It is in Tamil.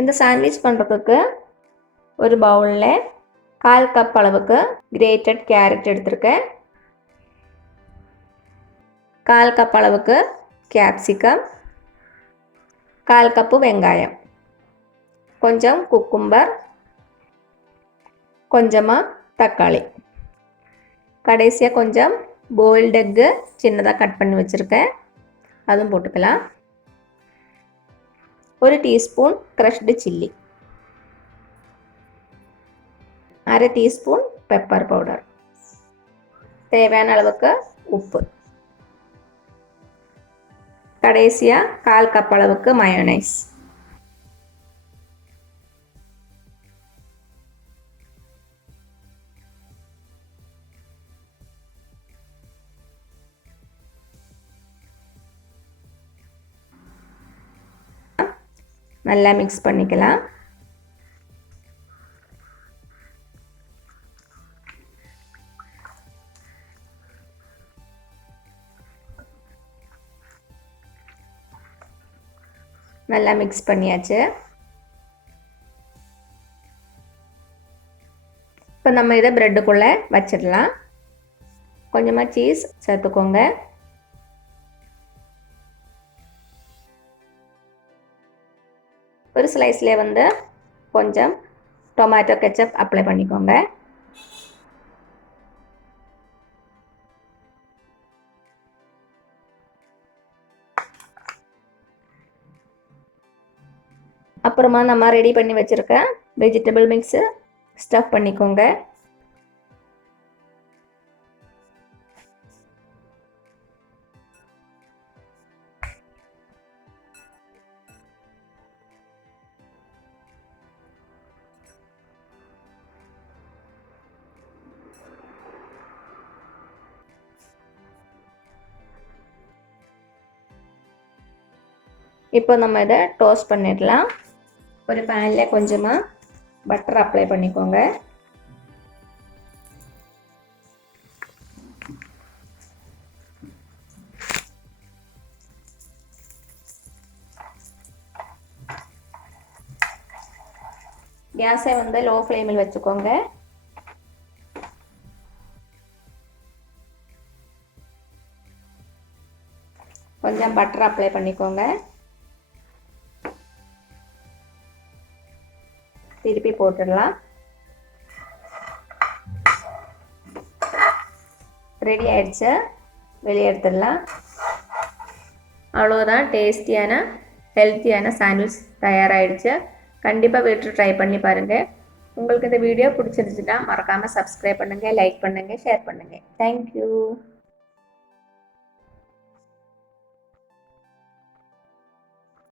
இந்த சாண்ட்விச் பண்ணுறதுக்கு ஒரு பவுலில் 1/4 கப் அளவுக்கு கிரேட்டட் கேரட் எடுத்திருக்கேன். 1/4 கப் அளவுக்கு கேப்சிகம், 1/4 கப்பு வெங்காயம், கொஞ்சம் குக்கும்பர், கொஞ்சமாக தக்காளி, கடைசியாக கொஞ்சம் பாயில்டு எக்கு சின்னதாக கட் பண்ணி வச்சுருக்கேன், அதுவும் போட்டுக்கலாம். 1 teaspoon crushed chilli, 1/2 teaspoon pepper powder, தேவையான அளவுக்கு உப்பு, கடைசியாக 1/4 கப் அளவுக்கு மயோனைஸ். நல்லா மிக்ஸ் பண்ணிக்கலாம். நல்லா மிக்ஸ் பண்ணியாச்சு. இப்போ நம்ம இதை ப்ரெட்டுக்குள்ளே வச்சிடலாம். கொஞ்சமாக சீஸ் சேர்த்துக்கோங்க. ஒரு ஸ்லைஸ்லேயே வந்து கொஞ்சம் டொமேட்டோ கெச்சப் அப்ளை பண்ணிக்கோங்க. அப்புறமா நம்ம ரெடி பண்ணி வச்சுருக்க வெஜிடபிள் மிக்ஸு ஸ்டஃப் பண்ணிக்கோங்க. இப்போ நம்ம இதை டோஸ்ட் பண்ணிடலாம். ஒரு பேனில் கொஞ்சமாக பட்டர் அப்ளை பண்ணிக்கோங்க. கேஸை வந்து லோ ஃப்ளேமில் வச்சுக்கோங்க. கொஞ்சம் பட்டர் அப்ளை பண்ணிக்கோங்க. திருப்பி போட்டுடலாம். ரெடி ஆயிடுச்சு, வெளியே எடுத்துடலாம். அவ்வளோதான், டேஸ்டியான ஹெல்த்தியான சாண்ட்விச் தயாராகிடுச்சு. கண்டிப்பாக வீட்டில் ட்ரை பண்ணி பாருங்கள். உங்களுக்கு இந்த வீடியோ பிடிச்சிருந்துச்சுன்னா மறக்காமல் சப்ஸ்கிரைப் பண்ணுங்கள், லைக் பண்ணுங்கள், ஷேர் பண்ணுங்கள். தேங்க்யூ.